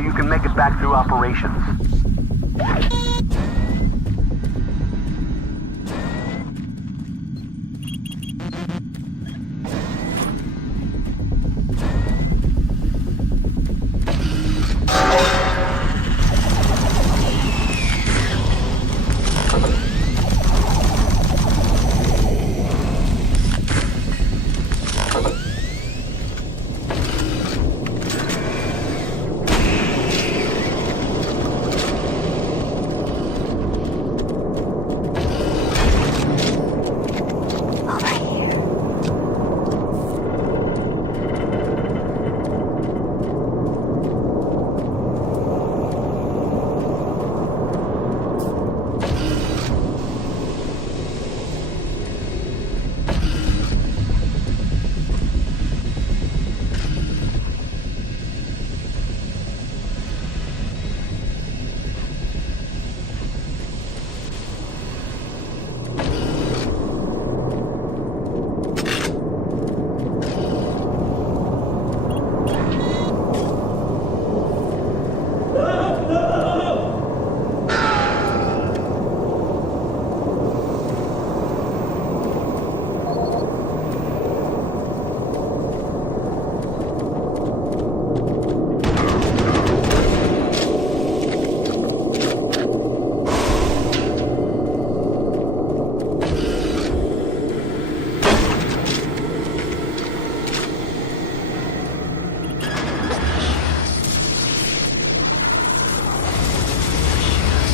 so you can make it back through operations.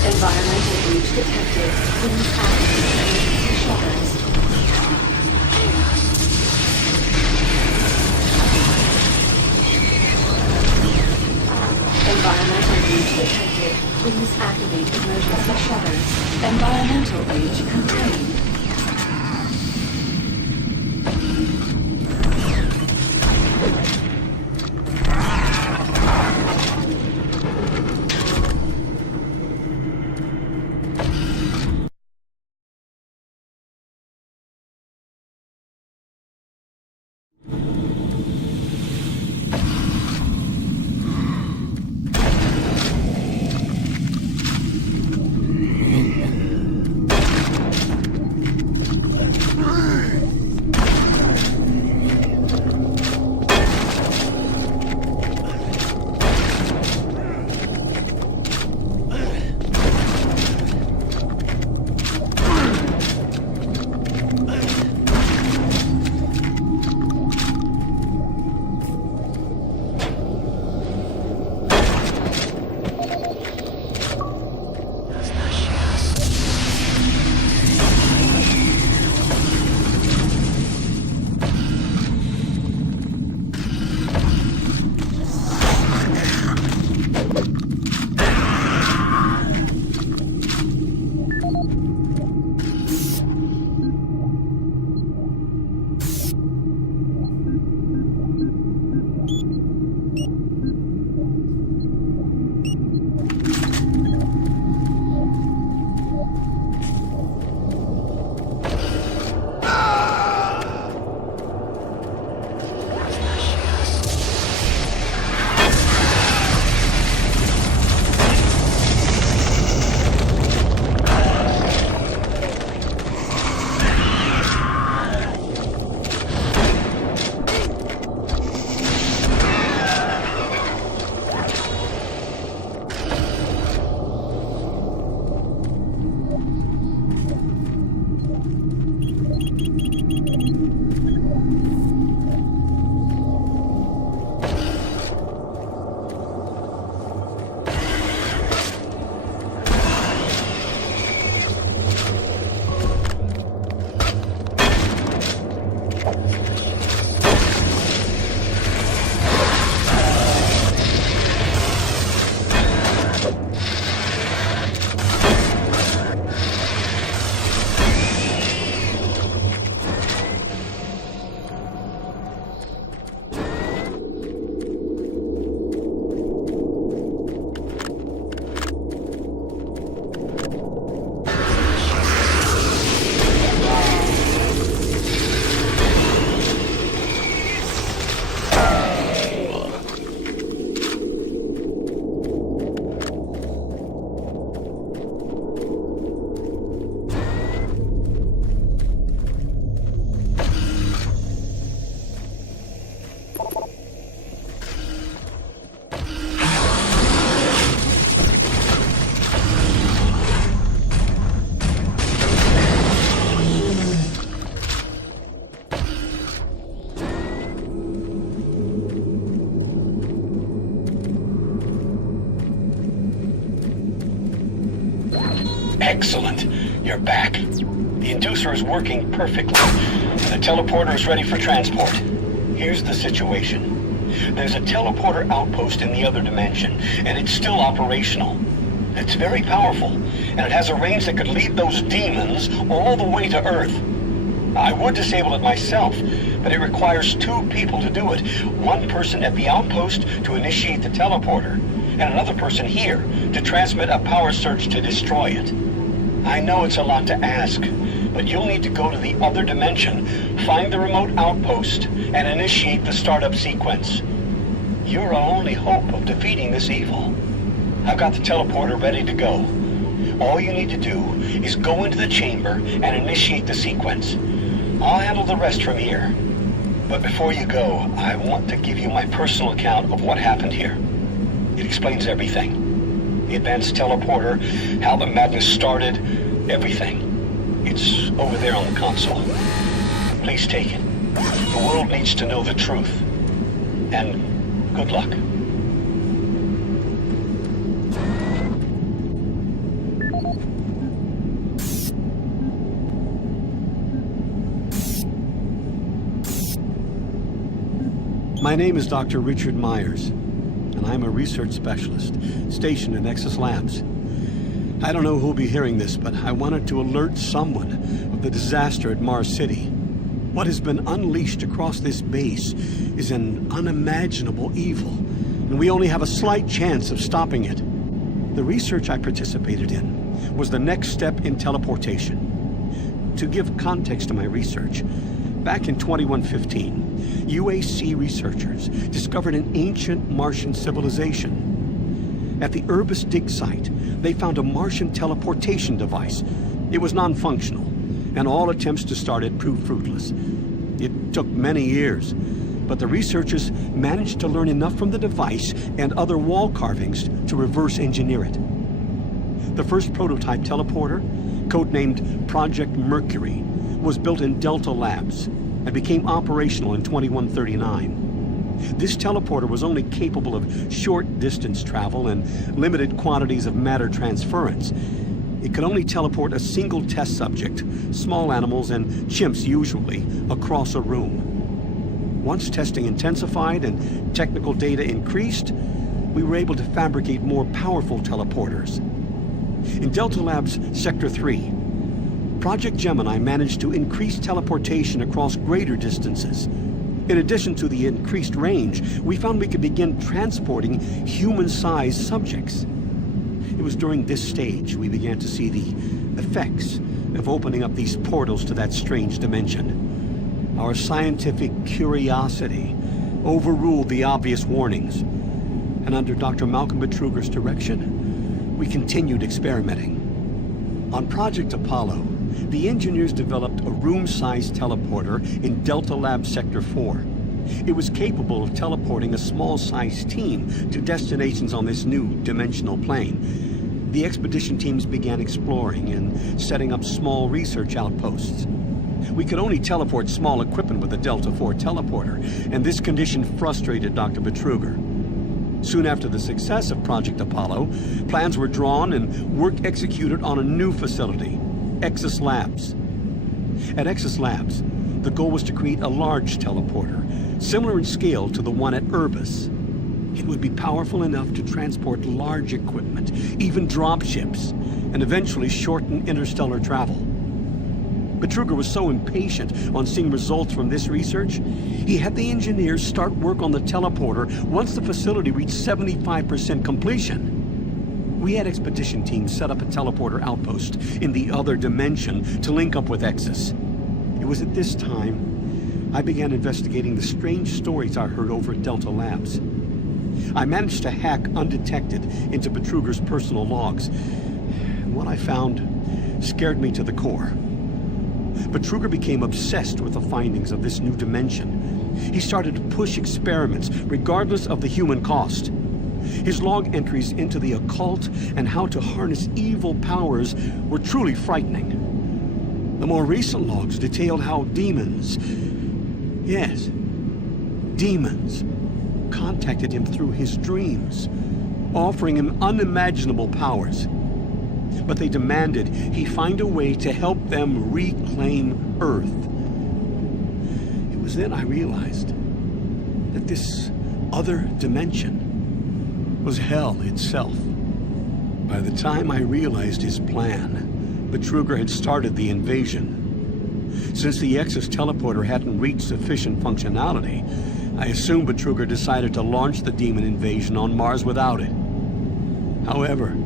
Environmental breach detected. Please activate emergency shutters. Environmental breach detected. Please activate emergency shutters. Environmental breach contained. Excellent. You're back. The inducer is working perfectly, and the teleporter is ready for transport. Here's the situation. There's a teleporter outpost in the other dimension, and it's still operational. It's very powerful, and it has a range that could lead those demons all the way to Earth. I would disable it myself, but it requires 2 people to do it. One person at the outpost to initiate the teleporter, and another person here to transmit a power surge to destroy it. I know it's a lot to ask, but you'll need to go to the other dimension, find the remote outpost, and initiate the startup sequence. You're our only hope of defeating this evil. I've got the teleporter ready to go. All you need to do is go into the chamber and initiate the sequence. I'll handle the rest from here. But before you go, I want to give you my personal account of what happened here. It explains everything. The advanced teleporter, how the madness started, everything. It's over there on the console. Please take it. The world needs to know the truth. And good luck. My name is Dr. Richard Myers, and I'm a research specialist stationed in Nexus Labs. I don't know who'll be hearing this, but I wanted to alert someone of the disaster at Mars City. What has been unleashed across this base is an unimaginable evil, and we only have a slight chance of stopping it. The research I participated in was the next step in teleportation. To give context to my research, back in 2115, UAC researchers discovered an ancient Martian civilization. At the Urbis dig site, they found a Martian teleportation device. It was non-functional, and all attempts to start it proved fruitless. It took many years, but the researchers managed to learn enough from the device and other wall carvings to reverse engineer it. The first prototype teleporter, codenamed Project Mercury, was built in Delta Labs and became operational in 2139. This teleporter was only capable of short distance travel and limited quantities of matter transference. It could only teleport a single test subject, small animals and chimps usually, across a room. Once testing intensified and technical data increased, we were able to fabricate more powerful teleporters. In Delta Labs Sector 3, Project Gemini managed to increase teleportation across greater distances. In addition to the increased range, we found we could begin transporting human-sized subjects. It was during this stage we began to see the effects of opening up these portals to that strange dimension. Our scientific curiosity overruled the obvious warnings, and under Dr. Malcolm Betruger's direction, we continued experimenting. On Project Apollo, the engineers developed a room-sized teleporter in Delta Lab Sector 4. It was capable of teleporting a small-sized team to destinations on this new dimensional plane. The expedition teams began exploring and setting up small research outposts. We could only teleport small equipment with the Delta 4 teleporter, and this condition frustrated Dr. Betruger. Soon after the success of Project Apollo, plans were drawn and work executed on a new facility, Exus Labs. At Exus Labs, the goal was to create a large teleporter, similar in scale to the one at Urbis. It would be powerful enough to transport large equipment, even dropships, and eventually shorten interstellar travel. Betruger was so impatient on seeing results from this research, he had the engineers start work on the teleporter once the facility reached 75% completion. We had expedition teams set up a teleporter outpost in the other dimension to link up with Exus. It was at this time I began investigating the strange stories I heard over at Delta Labs. I managed to hack undetected into Betruger's personal logs. What I found scared me to the core. Betruger became obsessed with the findings of this new dimension. He started to push experiments regardless of the human cost. His log entries into the occult and how to harness evil powers were truly frightening. The more recent logs detailed how demons, yes, demons, contacted him through his dreams, offering him unimaginable powers. but they demanded he find a way to help them reclaim Earth. It was then I realized that this other dimension was hell itself. By the time I realized his plan, Betruger had started the invasion. Since the Exus teleporter hadn't reached sufficient functionality, I assumed Betruger decided to launch the demon invasion on Mars without it. However,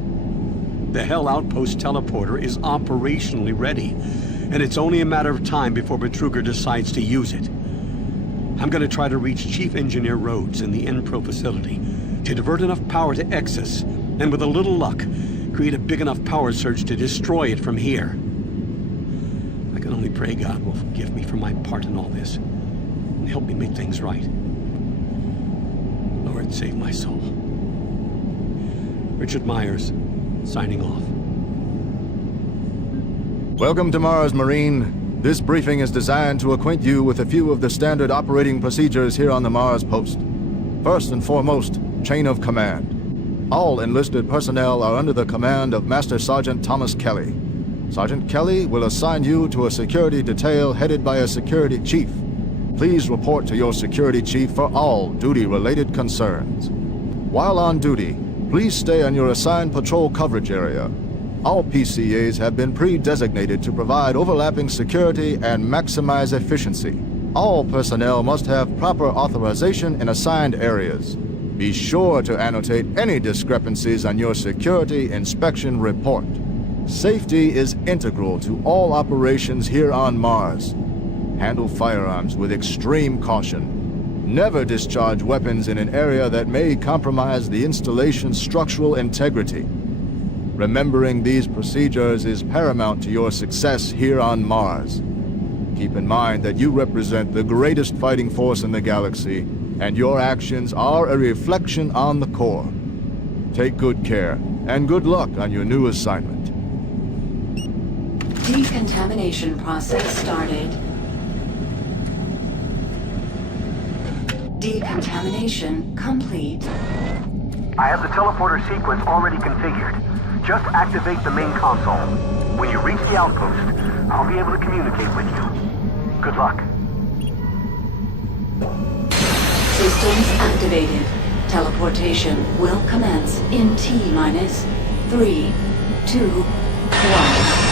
the Hell Outpost teleporter is operationally ready, and it's only a matter of time before Betruger decides to use it. I'm going to try to reach Chief Engineer Rhodes in the Enpro facility to divert enough power to Exus, and with a little luck, create a big enough power surge to destroy it from here. I can only pray God will forgive me for my part in all this, and help me make things right. Lord, save my soul. Richard Myers, signing off. Welcome to Mars, Marine. This briefing is designed to acquaint you with a few of the standard operating procedures here on the Mars post. First and foremost, chain of command. All enlisted personnel are under the command of Master Sergeant Thomas Kelly. Sergeant Kelly will assign you to a security detail headed by a security chief. Please report to your security chief for all duty-related concerns. While on duty, please stay on your assigned patrol coverage area. All PCAs have been pre-designated to provide overlapping security and maximize efficiency. All personnel must have proper authorization in assigned areas. Be sure to annotate any discrepancies on your security inspection report. Safety is integral to all operations here on Mars. Handle firearms with extreme caution. Never discharge weapons in an area that may compromise the installation's structural integrity. Remembering these procedures is paramount to your success here on Mars. Keep in mind that you represent the greatest fighting force in the galaxy, and your actions are a reflection on the Corps. Take good care, and good luck on your new assignment. Decontamination process started. Decontamination complete. I have the teleporter sequence already configured. Just activate the main console. When you reach the outpost, I'll be able to communicate with you. Good luck. Systems activated. Teleportation will commence in T-minus 3, 2, 1.